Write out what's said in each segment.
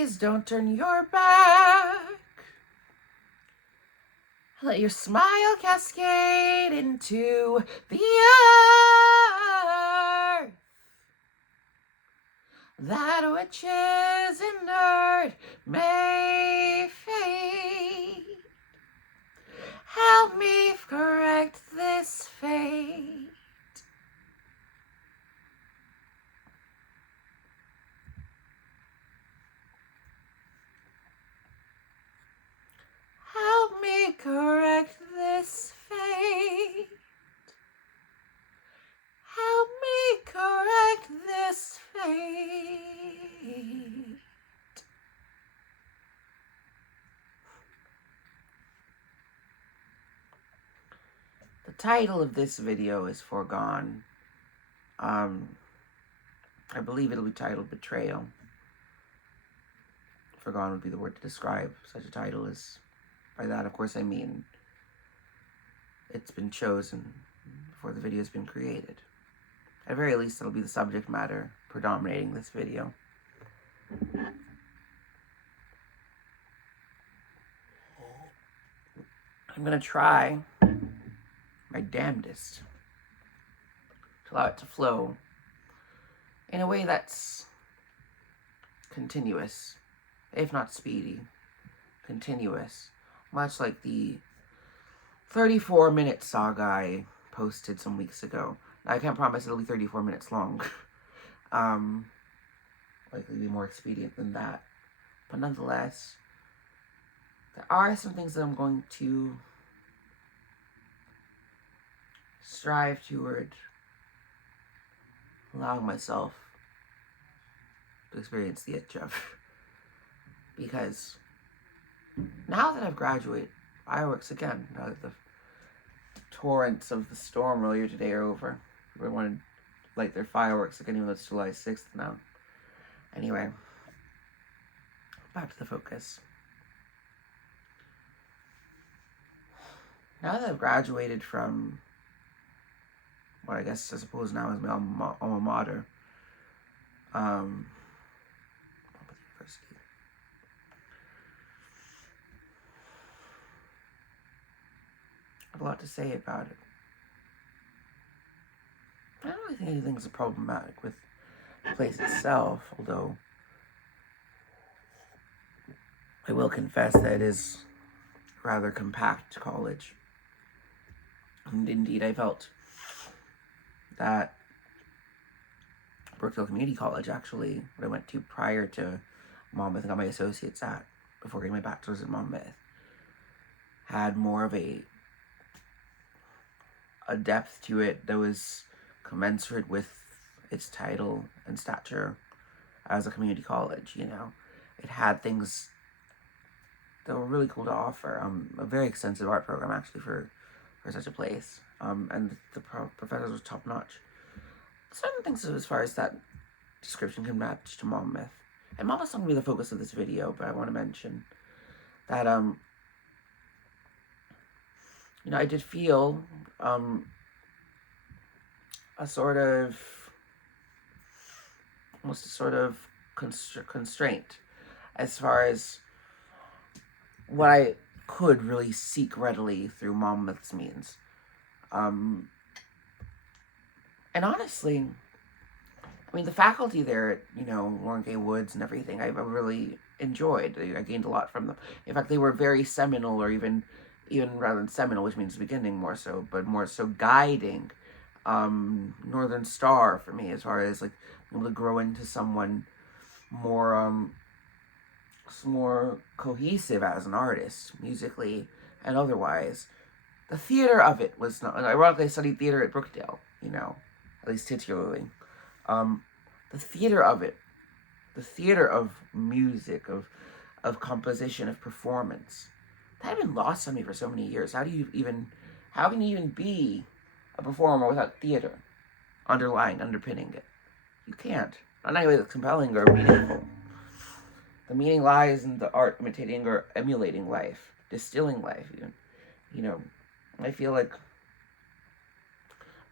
Please don't turn your back. Let your smile cascade into the earth. That which is inert may fade. Help me correct this fate. Help me correct this fate. Help me correct this fate. The title of this video is Foregone. I believe it'll be titled Betrayal. Foregone would be the word to describe such a title. As by that, of course, I mean it's been chosen before the video has been created. At very least, it'll be the subject matter predominating this video. I'm gonna try my damnedest to allow it to flow in a way that's continuous, if not speedy, continuous, much like the 34-minute saga I posted some weeks ago. Now, I can't promise it'll be 34 minutes long. Likely be more expedient than that. But nonetheless, there are some things that I'm going to strive toward allowing myself to experience the itch of. Because now that I've graduated, fireworks again, now that the torrents of the storm earlier today are over. Everyone wanted to light their fireworks again, even though it's July 6th now. Anyway, back to the focus. Now that I've graduated from what I guess I suppose now is my alma mater, university. I have a lot to say about it. I don't really think anything's problematic with the place itself, although I will confess that it is a rather compact college. And indeed, I felt that Brookfield Community College, actually, what I went to prior to Monmouth and got my associates at, before getting my bachelor's at Monmouth, had more of a depth to it that was commensurate with its title and stature as a community college, you know. It had things that were really cool to offer. A very extensive art program, actually, for such a place. And the professors were top-notch. Certain things as far as that description can match to Monmouth. And Monmouth's not going to be the focus of this video, but I want to mention that, you know, I did feel a sort of, almost a sort of constraint as far as what I could really seek readily through Monmouth's means. And honestly, I mean, the faculty there at, you know, Warren K. Woods and everything, I really enjoyed. I gained a lot from them. In fact, they were very seminal, or even rather than seminal, which means beginning more so, but more so guiding, Northern Star for me, as far as, like, being able to grow into someone more, more cohesive as an artist, musically and otherwise. The theater of it was not, ironically, I studied theater at Brookdale, you know, at least titularly. The theater of it, the theater of music, of composition, of performance, that had been lost on me for so many years. How can you even be a performer without theater underpinning it? You can't. Not in any way that's compelling or meaningful. The meaning lies in the art imitating or emulating life, distilling life, even. You know, I feel like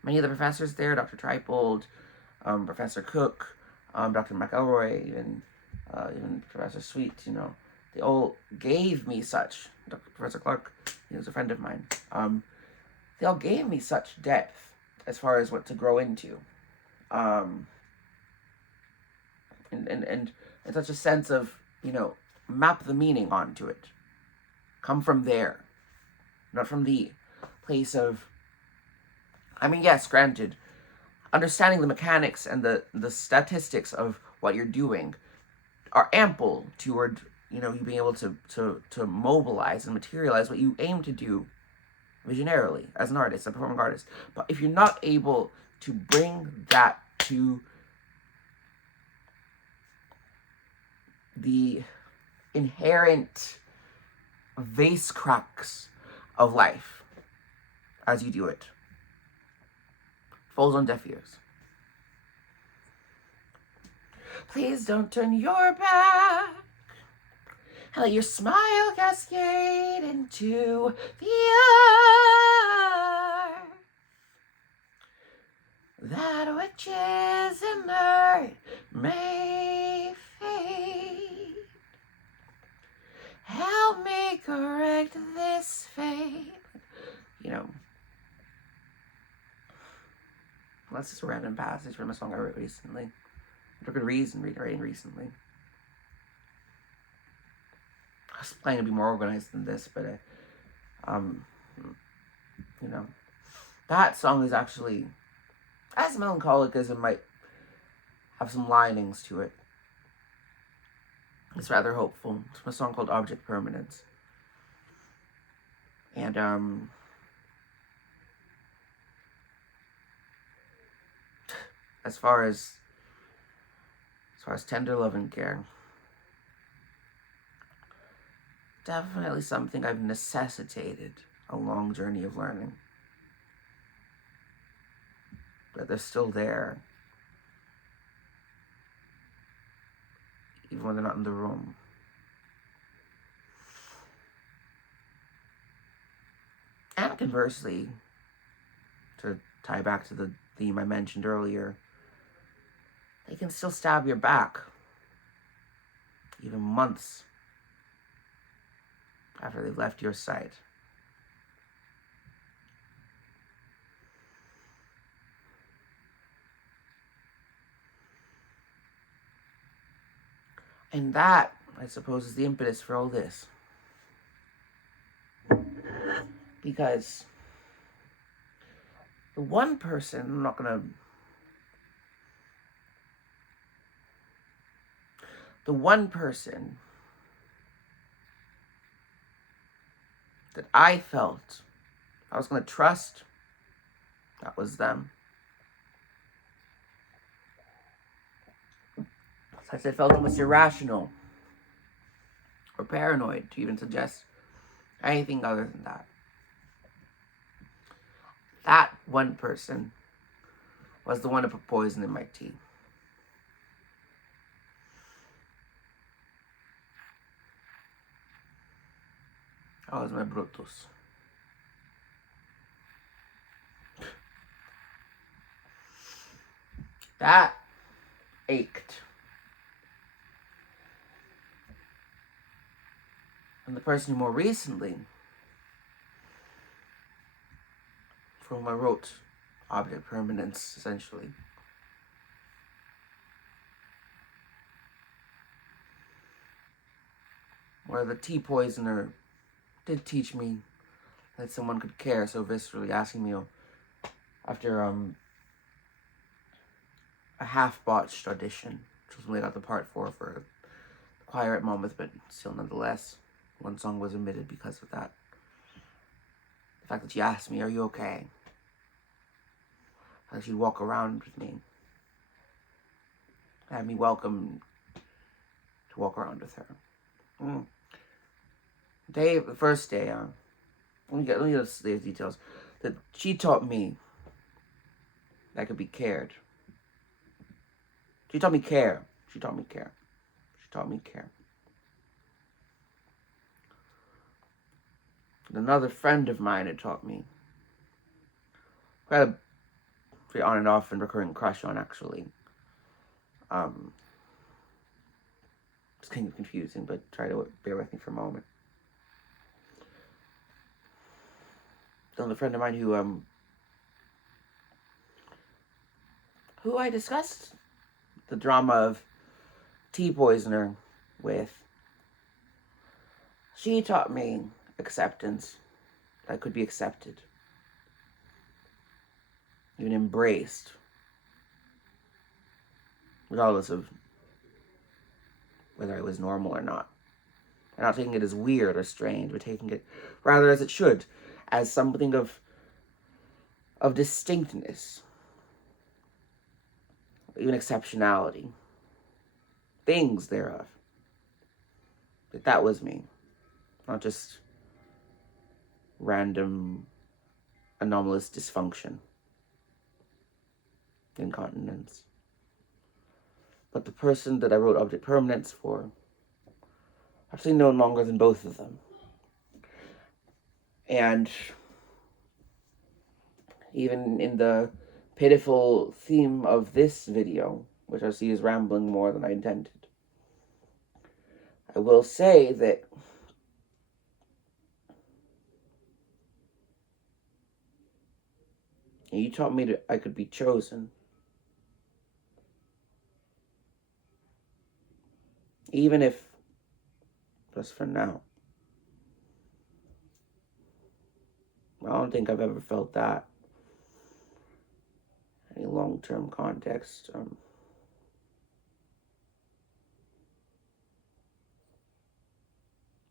many of the professors there, Dr. Tripold, Professor Cook, Dr. McElroy, even even Professor Sweet, they all gave me such, Professor Clark, he was a friend of mine, they all gave me such depth as far as what to grow into. And such a sense of, map the meaning onto it. Come from there. Not from the place of, yes, granted, understanding the mechanics and the statistics of what you're doing are ample toward, you being able to mobilize and materialize what you aim to do visionarily as an artist, a performing artist. But if you're not able to bring that to the inherent vase cracks of life as you do it, falls on deaf ears. Please don't turn your back. Let your smile cascade into the earth. That which is inert may fade. Help me correct this fate. That's just a random passage from a song I wrote recently. I took a reason reading recently. I was planning to be more organized than this, but that song is actually as melancholic as it might have some linings to it. It's rather hopeful. It's a song called Object Permanence. And as far as tender love and care, definitely something I've necessitated a long journey of learning. But they're still there, even when they're not in the room. And conversely, to tie back to the theme I mentioned earlier, they can still stab your back, even months after they've left your sight. And that, I suppose, is the impetus for all this. Because the one person, the one person that I felt I was going to trust, that was them. As I felt almost irrational or paranoid to even suggest anything other than that. That one person was the one to put poison in my tea. That was my Brutus. That ached. And the person who more recently, for whom I wrote Object Permanence, essentially, where the tea poisoner did teach me that someone could care so viscerally, asking me after a half-botched audition, which was when they got the part for the choir at Monmouth, but still nonetheless, one song was omitted because of that. The fact that she asked me, "Are you okay?" That she'd walk around with me. Had me welcome to walk around with her. The first day, let me get the details. That she taught me that I could be cared. She taught me care. She taught me care. She taught me care. And another friend of mine had taught me. I had a pretty on and off and recurring crush on, actually. It's kind of confusing, but try to bear with me for a moment. There's a friend of mine who I discussed the drama of tea poisoner with. She taught me acceptance. I could be accepted, even embraced, regardless of whether I was normal or not. I'm not taking it as weird or strange, but taking it rather as it should, as something of distinctness, even exceptionality, things thereof. That was me, not just random anomalous dysfunction, incontinence. But the person that I wrote Object Permanence for, I've seen no longer than both of them. And even in the pitiful theme of this video, which I see is rambling more than I intended, I will say that you taught me that I could be chosen. Even if, just for now. I don't think I've ever felt that in a long-term context.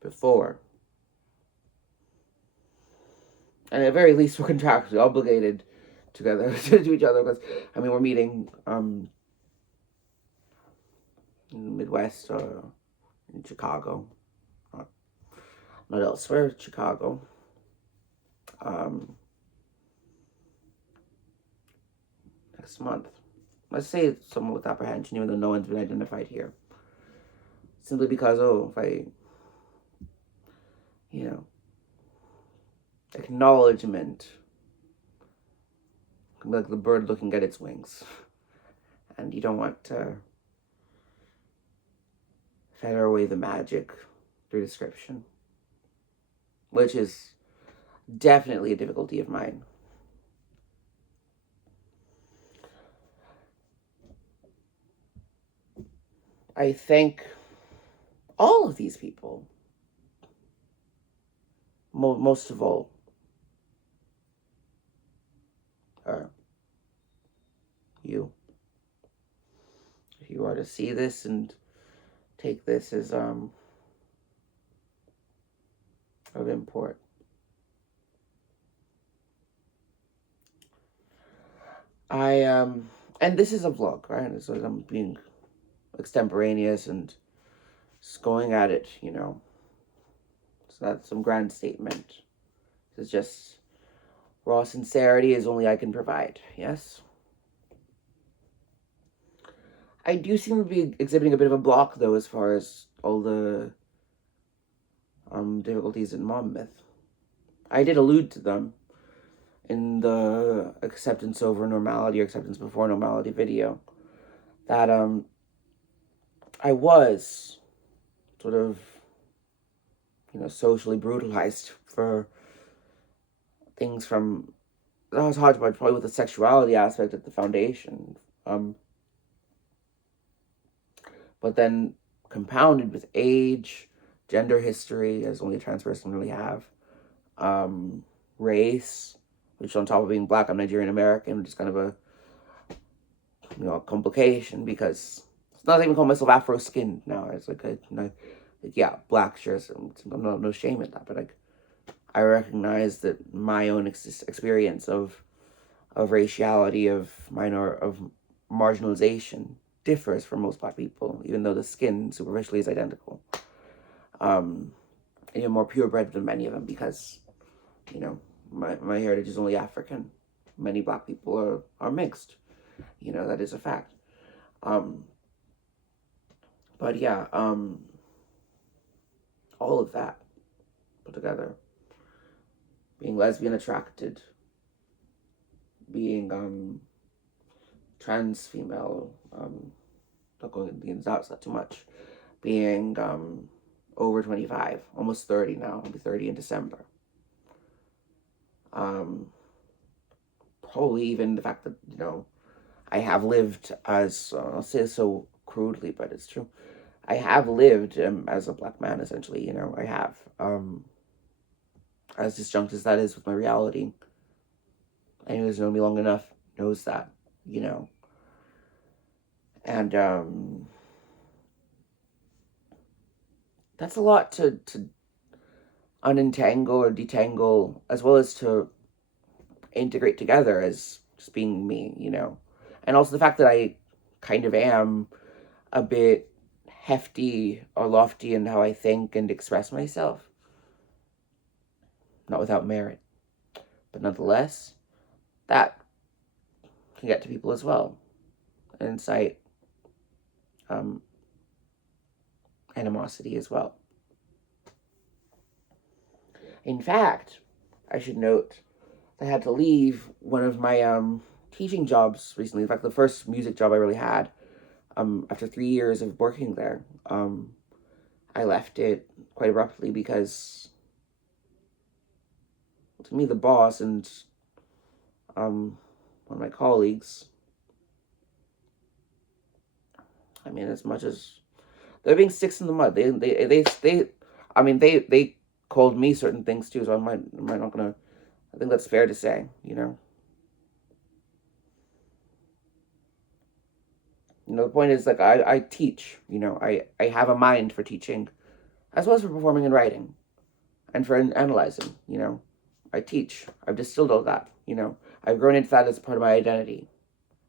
Before. And at the very least, we're contractually obligated together to each other, because, I mean, we're meeting in the Midwest, in Chicago. Not elsewhere, Chicago. Next month. Let's say it's someone with apprehension, even though no one's been identified here. Simply because, if I, acknowledgement, like the bird looking at its wings. And you don't want to feather away the magic through description, which is definitely a difficulty of mine. I thank all of these people, most of all, you. If you are to see this and take this as of import. And this is a vlog, right? So I'm being extemporaneous and just going at it, So that's some grand statement. It's just raw sincerity is only I can provide, yes? I do seem to be exhibiting a bit of a block, though, as far as all the difficulties in Monmouth. I did allude to them in the acceptance over normality or acceptance before normality video, that I was sort of socially brutalized for things from, that was hard, but probably with the sexuality aspect at the foundation, but then compounded with age, gender history, as only a trans person can really have, race, which on top of being black, I'm Nigerian American, which is kind of a complication, because it's not even call myself Afro skinned now. It's like black, sure, so I'm no shame in that, but I recognize that my own experience of raciality, of marginalization differs from most black people, even though the skin superficially is identical. And you're more purebred than many of them, because my heritage is only African. Many black people are mixed. That is a fact. But yeah, all of that put together, being lesbian attracted, being trans female, not going into the ins and outs that too much, being over 25, almost 30 now. I'll be 30 in December. Um, Probably even the fact that, I have lived as, I'll say this so crudely, but it's true. I have lived as a black man, essentially, I have. As disjunct as that is with my reality. Anyone who's known me long enough knows that, you know. And that's a lot to unentangle or detangle, as well as to integrate together as just being me. And also the fact that I kind of am a bit hefty or lofty in how I think and express myself. Not without merit. But nonetheless, that can get to people as well. And incite animosity as well. In fact, I should note I had to leave one of my teaching jobs recently. In fact, the first music job I really had. After 3 years of working there, I left it quite abruptly because, to me, the boss and one of my colleagues, I mean, as much as they're being sticks in the mud, they called me certain things too. So I'm not gonna. I think that's fair to say. The point is, like, I teach. I have a mind for teaching, as well as for performing and writing, and for analyzing. I teach. I've distilled all that. I've grown into that as part of my identity,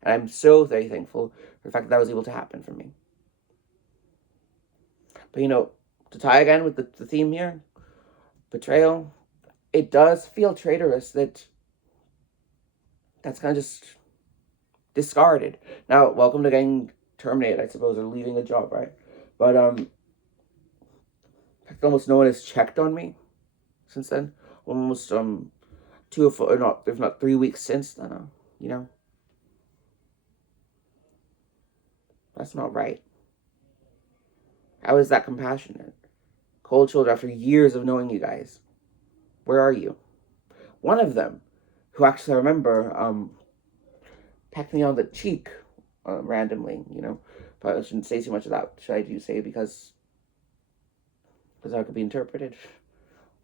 and I'm so very thankful for the fact that was able to happen for me. But to tie again with the theme here, betrayal, it does feel traitorous that's kind of just discarded. Now, welcome to getting terminated, I suppose, or leaving a job, right? But almost no one has checked on me since then. Almost 2 or not, if not 3 weeks since then. That's not right. How is that compassionate? Cold shoulder after years of knowing you guys. Where are you? One of them, who actually I remember, pecked me on the cheek randomly. But I shouldn't say too much of that. Should I do say because that could be interpreted?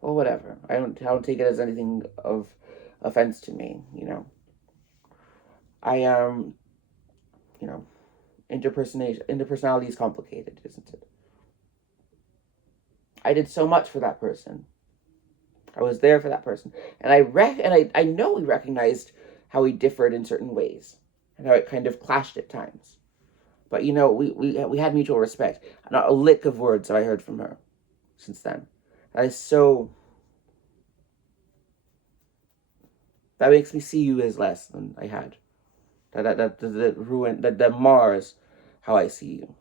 Well, whatever. I don't take it as anything of offense to me. I interpersonality is complicated, isn't it? I did so much for that person. I was there for that person, and I know we recognized how we differed in certain ways, and how it kind of clashed at times. But we had mutual respect. Not a lick of words have I heard from her since then. That is so. That makes me see you as less than I had. That mars how I see you.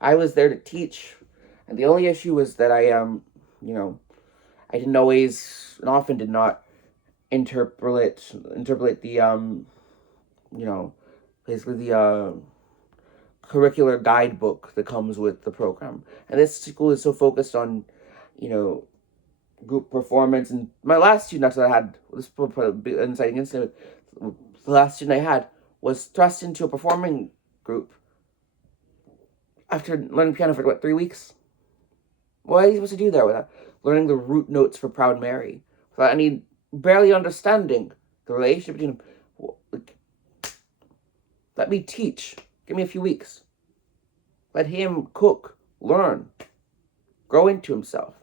I was there to teach, and the only issue was that I didn't always and often did not interpolate the basically the curricular guidebook that comes with the program. And this school is so focused on group performance. And my last student that I had, this put a bit inciting incident, the last student I had was thrust into a performing group after learning piano for 3 weeks. What are you supposed to do there without learning the root notes for Proud Mary, without any barely understanding the relationship between them? Let me teach. Give me a few weeks. Let him cook, learn, grow into himself.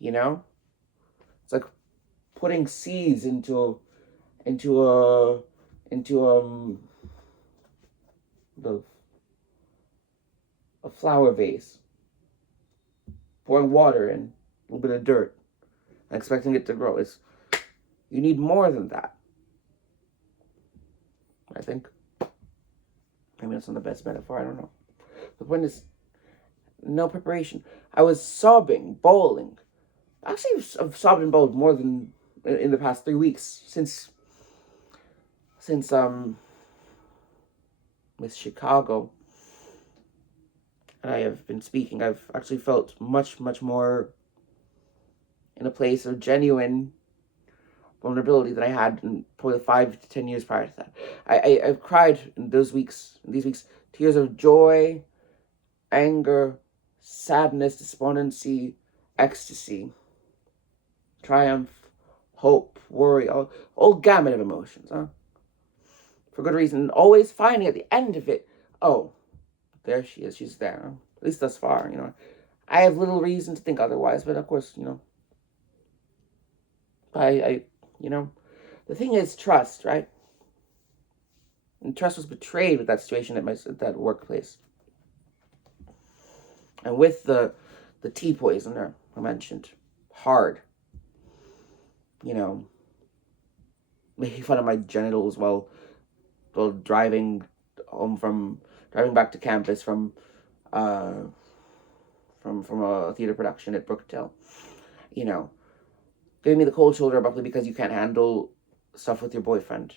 It's like putting seeds into a flower vase, pouring water and a little bit of dirt, and expecting it to grow. You need more than that. I think. Maybe that's not the best metaphor. I don't know. The point is, no preparation. I was sobbing, bawling. Actually, I've sobbed and bawled more than in the past 3 weeks since with Chicago, and I have been speaking, I've actually felt much, much more in a place of genuine vulnerability than I had in probably 5 to 10 years prior to that. I've cried in these weeks, tears of joy, anger, sadness, despondency, ecstasy, triumph, hope, worry, all gamut of emotions, huh? For good reason. Always finding at the end of it, oh, there she is, she's there. Huh? At least thus far, I have little reason to think otherwise, but of course, I the thing is trust, right? And trust was betrayed with that situation at that workplace. And with the tea poisoner I mentioned, hard, making fun of my genitals while driving back to campus uh from a theater production at Brookdale, giving me the cold shoulder abruptly because you can't handle stuff with your boyfriend,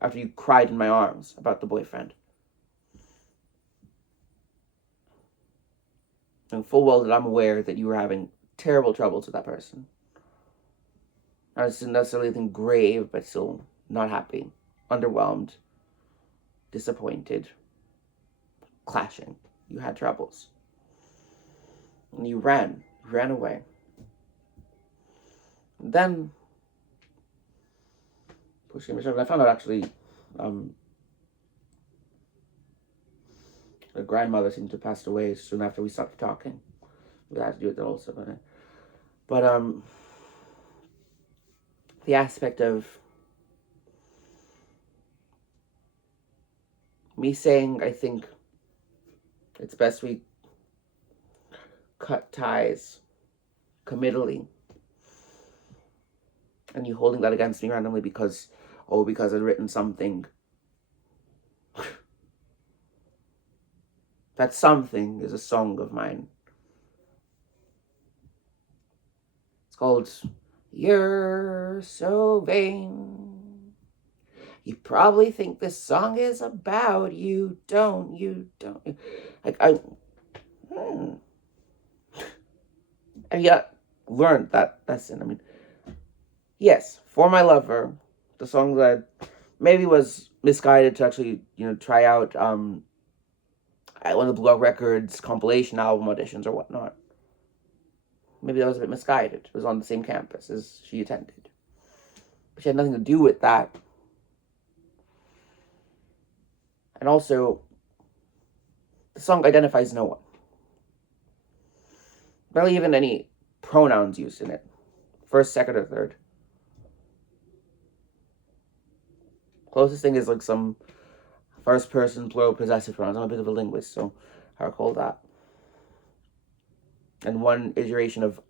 after you cried in my arms about the boyfriend. And full well that I'm aware that you were having terrible troubles with that person. Not necessarily anything grave, but still not happy, underwhelmed, disappointed, clashing. You had troubles. And you ran away. And then, pushing myself, I found out actually, the grandmother seemed to have passed away soon after we stopped talking. We had to do with that also, but the aspect of me saying, I think it's best we cut ties committally, and you holding that against me randomly because I'd written something. That something is a song of mine. It's called You're So Vain. You probably think this song is about you, don't you? Like, and yet learned that lesson. I mean, yes, For My Lover, the song that maybe was misguided to actually, try out at one of the Blue Rock Records compilation album auditions or whatnot. Maybe that was a bit misguided. It was on the same campus as she attended. But she had nothing to do with that. And also, the song identifies no one. Barely even any pronouns used in it. First, second, or third. Closest thing is like some first person plural possessive pronouns. I'm a bit of a linguist, so I recall that. And one iteration of,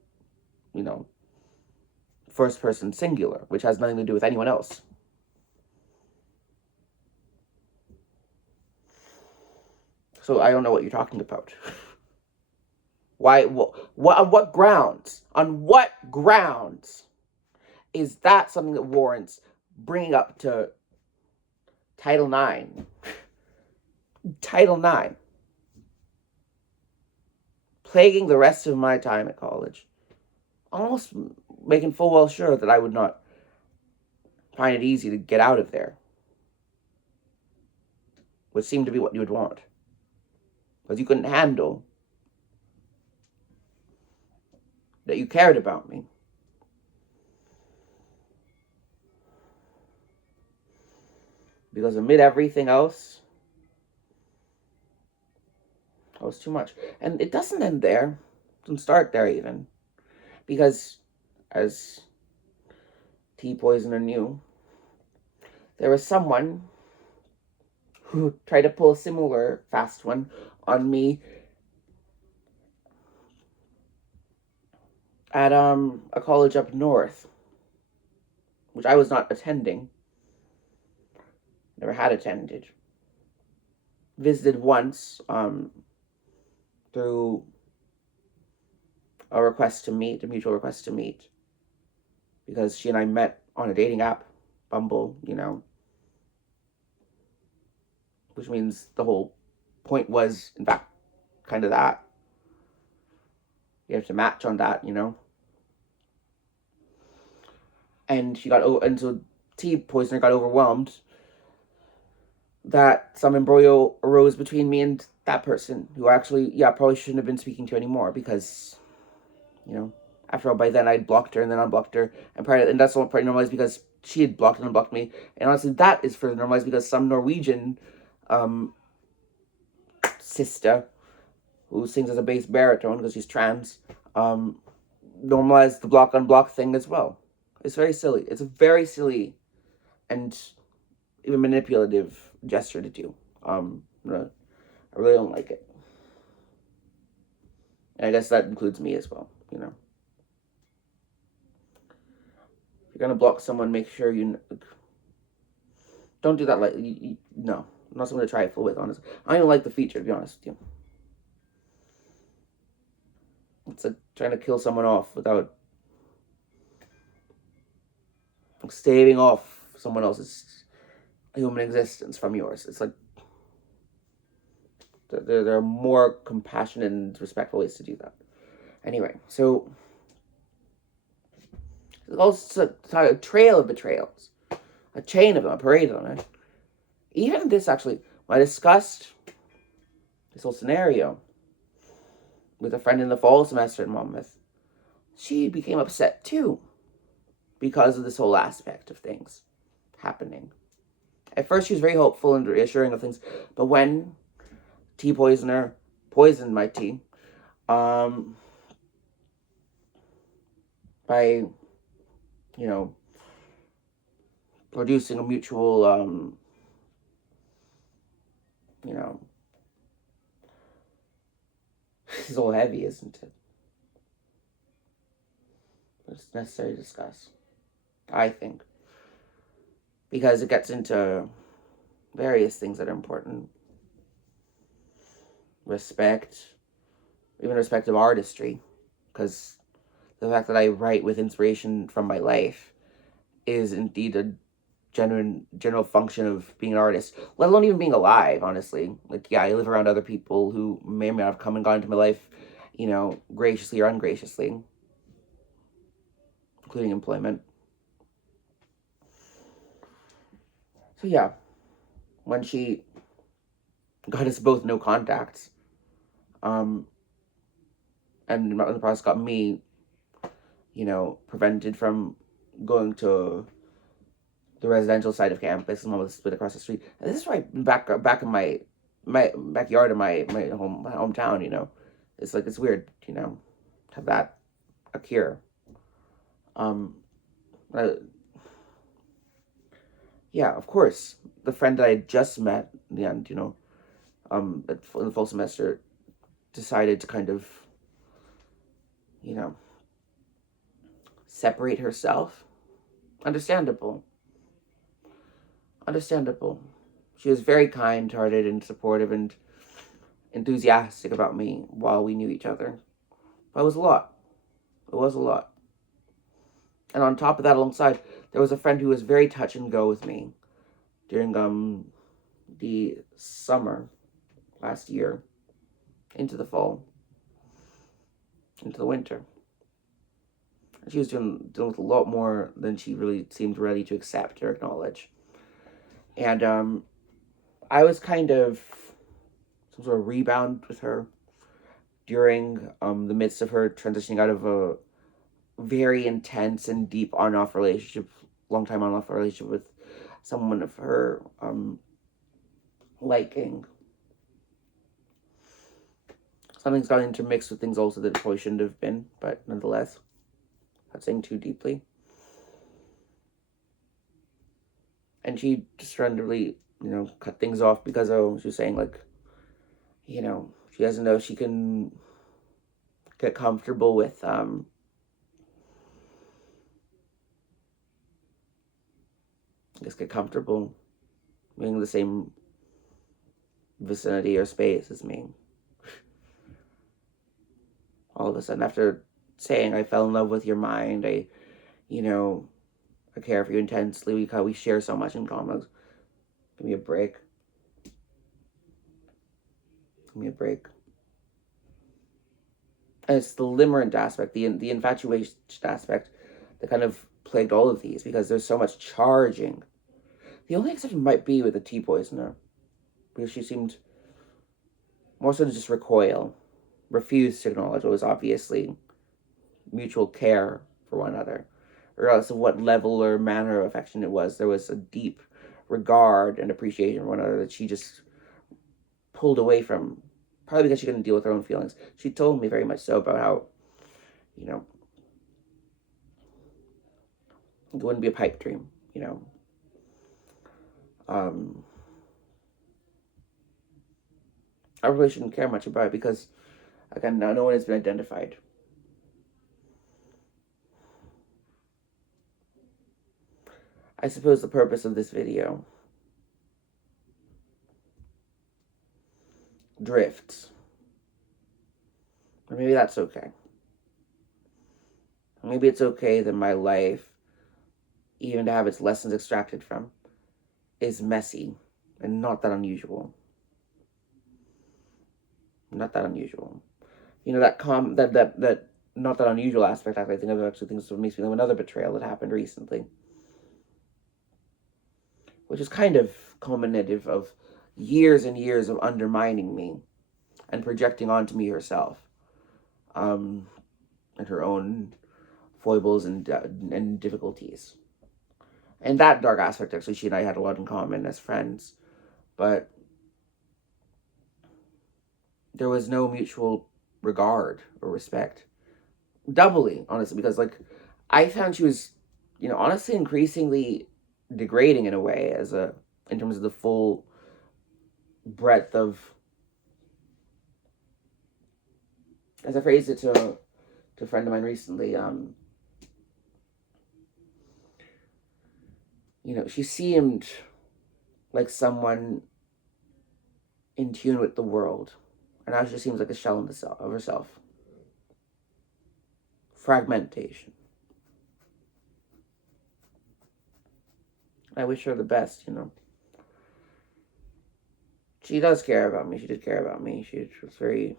first person singular, which has nothing to do with anyone else. So I don't know what you're talking about. Why? What? On what grounds? On what grounds is that something that warrants bringing up to Title IX? Title IX. Plaguing the rest of my time at college. Almost making full well sure that I would not find it easy to get out of there. Which seemed to be what you would want. Because you couldn't handle that you cared about me. Because amid everything else, that was too much. And it doesn't end there. It doesn't start there even. Because, as Tea Poisoner knew, there was someone who tried to pull a similar fast one on me at a college up north, which I was not attending. Never had attended. Visited once through a mutual request to meet, because she and I met on a dating app, Bumble, which which means the whole point was, in fact, kind of that. You have to match on that, you know? And so Tea Poisoner got overwhelmed that some embroil arose between me and that person, who actually, probably shouldn't have been speaking to anymore, because, you know, after all, by then I'd blocked her and then unblocked her, and that's all part normalized because she had blocked and unblocked me, and honestly, that is further normalized because some Norwegian sister who sings as a bass baritone because she's trans normalized the block unblock thing as well. It's very silly. It's a very silly and even manipulative gesture to do. I really don't like it. And I guess that includes me as well, you know. If you're gonna block someone, make sure don't do that. No, I'm not someone to try it full with, honestly. I don't even like the feature, to be honest with you. It's like trying to kill someone off without staving off someone else's human existence from yours. It's like there are more compassionate and respectful ways to do that. Anyway, so it's also a trail of betrayals, a chain of them, a parade of them. Eh? Even this, actually, when I discussed this whole scenario with a friend in the fall semester in Monmouth, she became upset too because of this whole aspect of things happening. At first, she was very hopeful and reassuring of things, but when Tea Poisoner poisoned my tea, by, you know, producing a mutual, you know, it's all heavy, isn't it? It's necessary to discuss, I think, because it gets into various things that are important. Respect, even respect of artistry, because the fact that I write with inspiration from my life is indeed a general function of being an artist, let alone even being alive, honestly. Like, yeah, I live around other people who may or may not have come and gone into my life, you know, graciously or ungraciously, including employment. So yeah, when she got us both no contacts, and in the process got me, you know, prevented from going to the residential side of campus, and one was split across the street. And this is right back in my backyard of my hometown, you know. It's like, it's weird, you know, to have that occur. Yeah, of course, the friend that I had just met in the end, you know, in the fall semester, decided to kind of, you know, separate herself. Understandable. She was very kind-hearted and supportive and enthusiastic about me while we knew each other. But it was a lot. And on top of that, alongside, there was a friend who was very touch and go with me during the summer last year, into the fall, into the winter. She was dealing with a lot more than she really seemed ready to accept or acknowledge. And I was kind of some sort of rebound with her during the midst of her transitioning out of a very intense and deep on-off relationship, long time on-off relationship with someone of her liking. Something's got intermixed with things also that it probably shouldn't have been, but nonetheless, not saying too deeply. And she just randomly, you know, cut things off because she was saying, like, you know, she doesn't know if she can get comfortable with get comfortable being in the same vicinity or space as me. All of a sudden, after saying I fell in love with your mind, I care for you intensely, we share so much in common. Give me a break. Give me a break. And it's the limerent aspect, the infatuation aspect that kind of plagued all of these because there's so much charging. The only exception might be with the tea poisoner, because she seemed more so to just recoil, refuse to acknowledge what was obviously mutual care for one another, regardless of what level or manner of affection it was. There was a deep regard and appreciation for one another that she just pulled away from, probably because she couldn't deal with her own feelings. She told me very much so about how, you know, it wouldn't be a pipe dream, you know. I really shouldn't care much about it because, again, now no one has been identified. I suppose the purpose of this video drifts. Or maybe that's okay. Maybe it's okay that my life, even to have its lessons extracted from, is messy and not that unusual. Not that unusual. You know, that not that unusual aspect, I think of actually things that makes me think of another betrayal that happened recently, which is kind of culminative of years and years of undermining me and projecting onto me herself, and her own foibles and difficulties. And that dark aspect, actually, she and I had a lot in common as friends, but there was no mutual regard or respect. Doubly, honestly, because, like, I found she was, you know, honestly increasingly degrading in a way in terms of the full breadth of, as I phrased it to a friend of mine recently, you know, she seemed like someone in tune with the world, and now she just seems like a shell of herself. Fragmentation. I wish her the best, you know. She does care about me. She did care about me. She was very.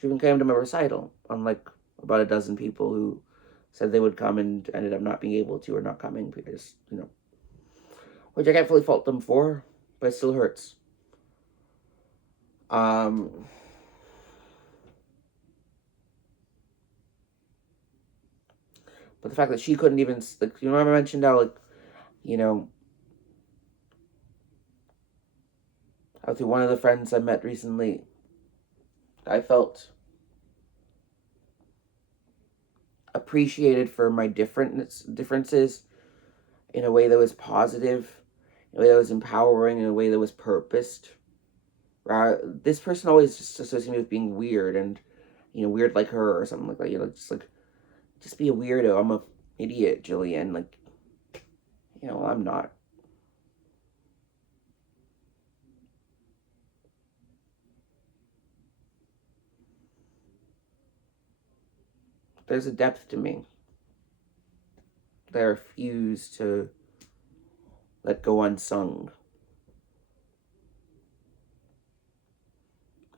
She even came to my recital, unlike about a dozen people who said they would come and ended up not being able to or not coming because, you know, which I can't fully fault them for, but it still hurts. But the fact that she couldn't even, like, you remember I mentioned how, like, you know, how through one of the friends I met recently, I felt appreciated for my differences in a way that was positive, in a way that was empowering, in a way that was purposed. This person always just associated me with being weird and, you know, weird like her or something like that. You know, just be a weirdo. I'm a idiot, Jillian. Like, you know, I'm not. There's a depth to me that I refuse to let go unsung.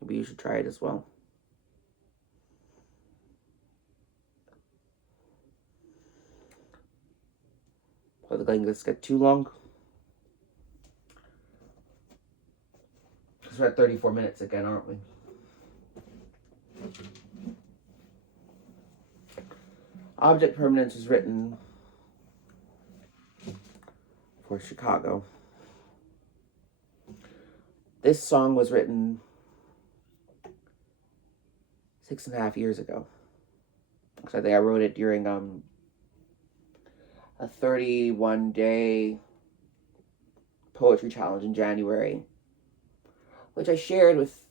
Maybe you should try it as well. Are the letting this get too long? Because we're at 34 minutes again, aren't we? Object Permanence is written for Chicago. This song was written 6.5 years ago. So I think I wrote it during a 31-day poetry challenge in January, which I shared with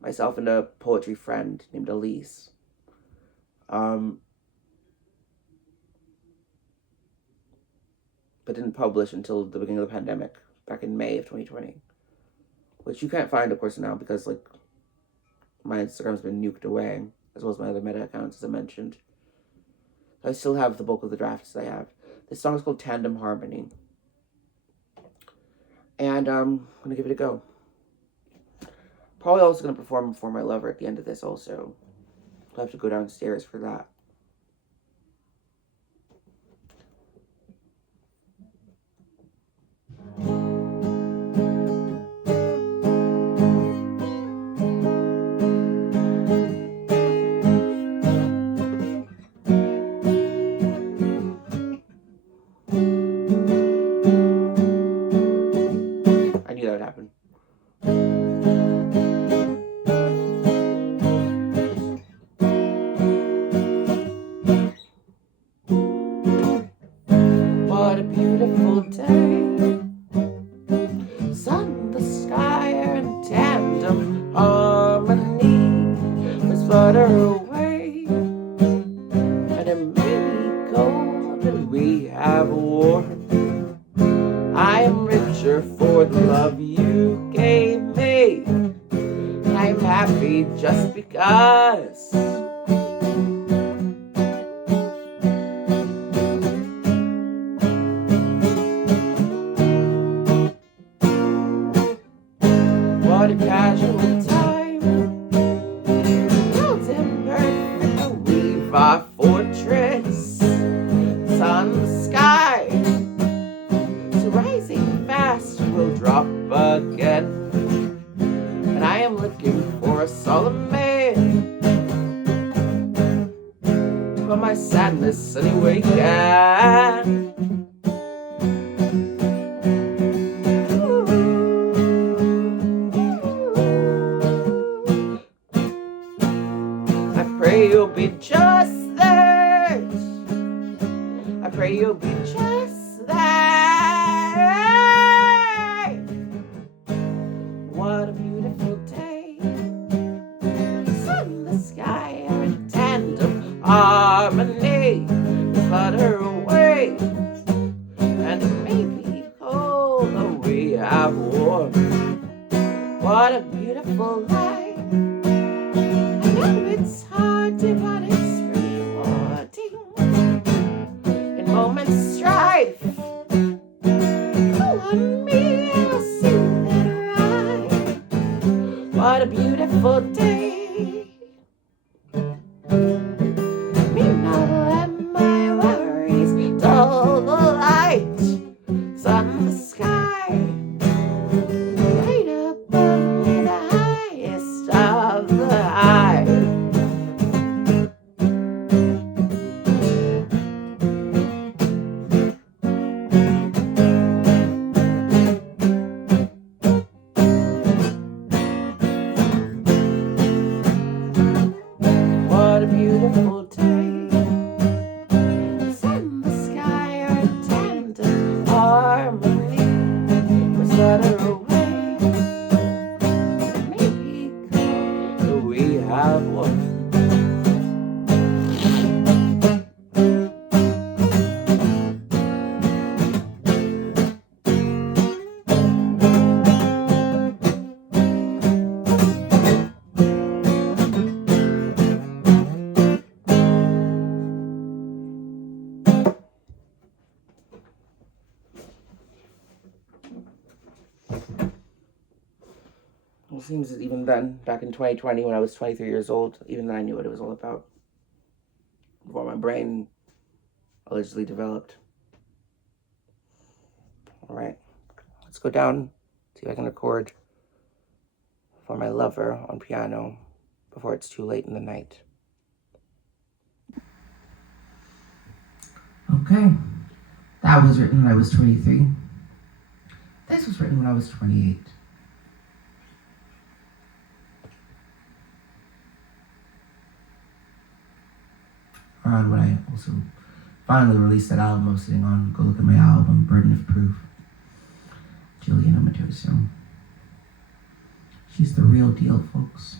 myself and a poetry friend named Elise. But didn't publish until the beginning of the pandemic, back in May of 2020. Which you can't find, of course, now because, like, my Instagram's been nuked away, as well as my other meta accounts, as I mentioned. I still have the bulk of the drafts I have. This song is called Tandem Harmony. And I'm going to give it a go. Probably also going to perform For My Lover at the end of this also. I'll have to go downstairs for that. I knew that would happen. What a beautiful day. Sun, the sky are in tandem harmony. Let's flutter away. And it may be cold and we have war. I am richer for the love you gave me. And I'm happy just because. What a casual time. World's imperfect, but we've our fortress. Sun, the sky. So rising fast, we'll drop again. And I am looking for a solemn man to put my sadness any way he can. I pray you'll be just that. I pray you'll be just that. What a beautiful day. The sun, the sky are in tandem harmony. We flutter away, and it may be cold, but we have warm. What a beautiful life. I know it's hard to, but it's rewarding. In moments of strife, call on me and I'll sing that right. What a beautiful day. Me not let my worries dull the light. Sun, the sky, right above me, the highest of the high. What a beautiful day. The sun, the sky are in tandem harmony. We flutter away. It may be cold, but we have warm. It seems that even then, back in 2020, when I was 23 years old, even then I knew what it was all about. Before my brain allegedly developed. All right, let's go down, see if I can record For My Lover on piano before it's too late in the night. Okay, that was written when I was 23. This was written when I was 28. Around when I also finally released that album I was sitting on. Go look at my album, Burden of Proof. Julian Amatoso. She's the real deal, folks.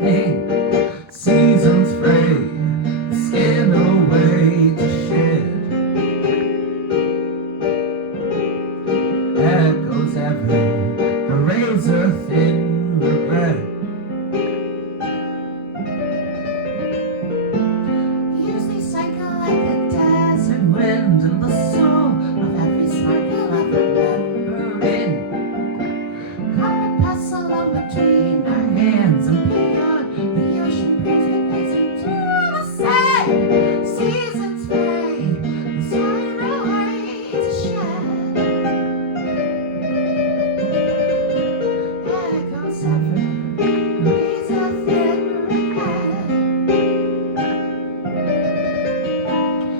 nothing. Seasons fray, the skin away to shed. Echoes ever, the razor thin regret. Usually cycle like the desert wind and the soul of every sparkle of remembering. Come and pass along between our hands and beyond the ocean breeze that fades into the sand. Seasons fade, the time away to shed. Echoes ever, razor thin regret.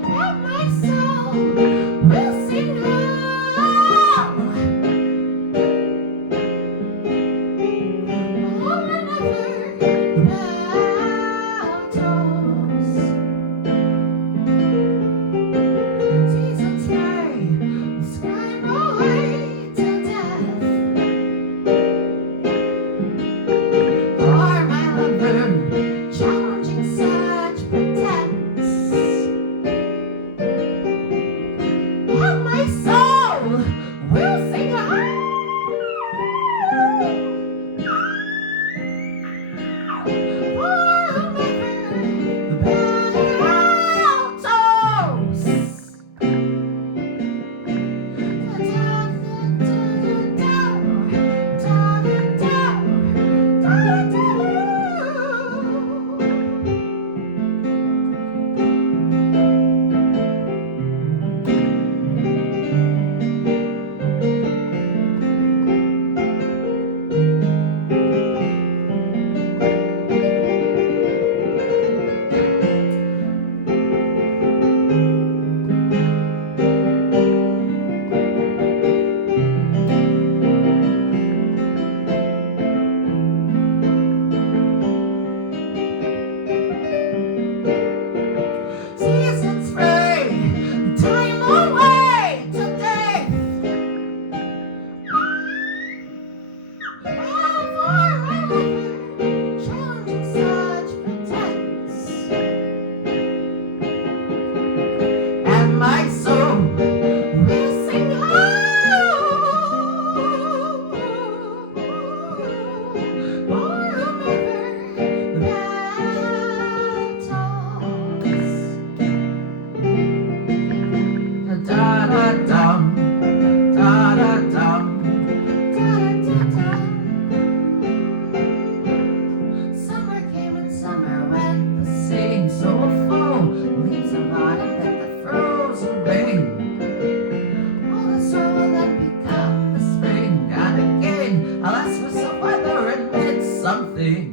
And my soul will sing low. Seasons fray, time away to death. And for my lover, challenging such pretense. And my soul will sing home for whomever the battles. Da da dum, da da dum, da da dum. Summer came and summer went, the same so full. Leaves of autumn that the frozen rain. All the soul will then become the spring, and again, alas for some weather and meant something.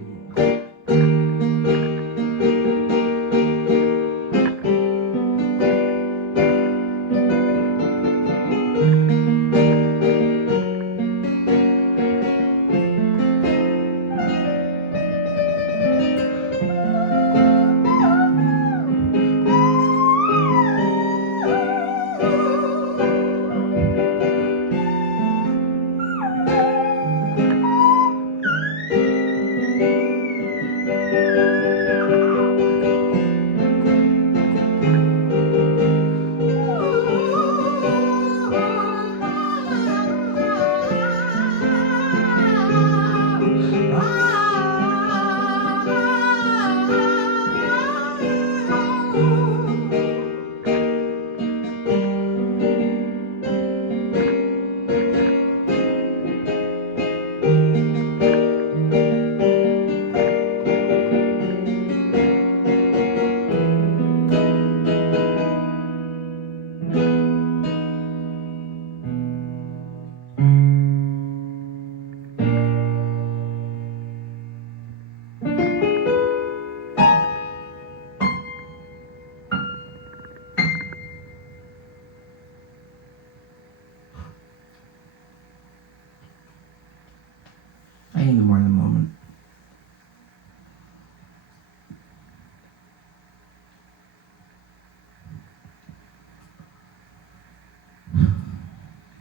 I need more in the moment.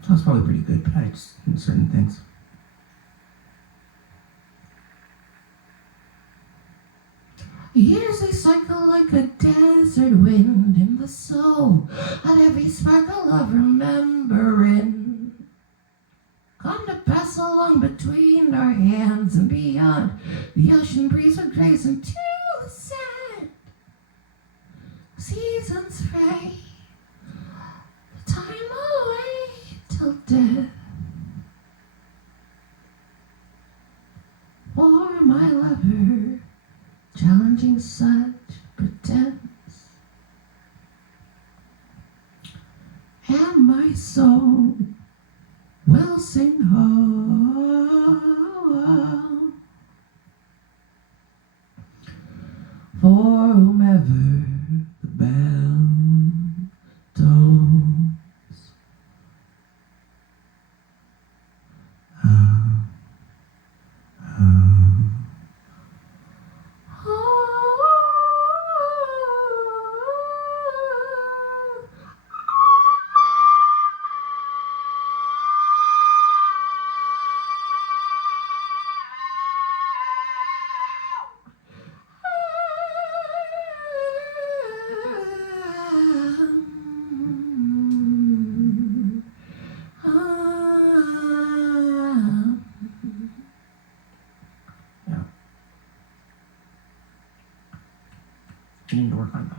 So it's probably pretty good, but I just in certain things. Years they cycle like a desert wind in the soul, at every sparkle of remembering. Come to pass along between our hands and beyond. The ocean breeze would graze into the sand. Seasons fray, the time away till death. For my lover, challenging such pretense, and my soul will sing home for whomever the bell tolls. Yeah. I need to work on that.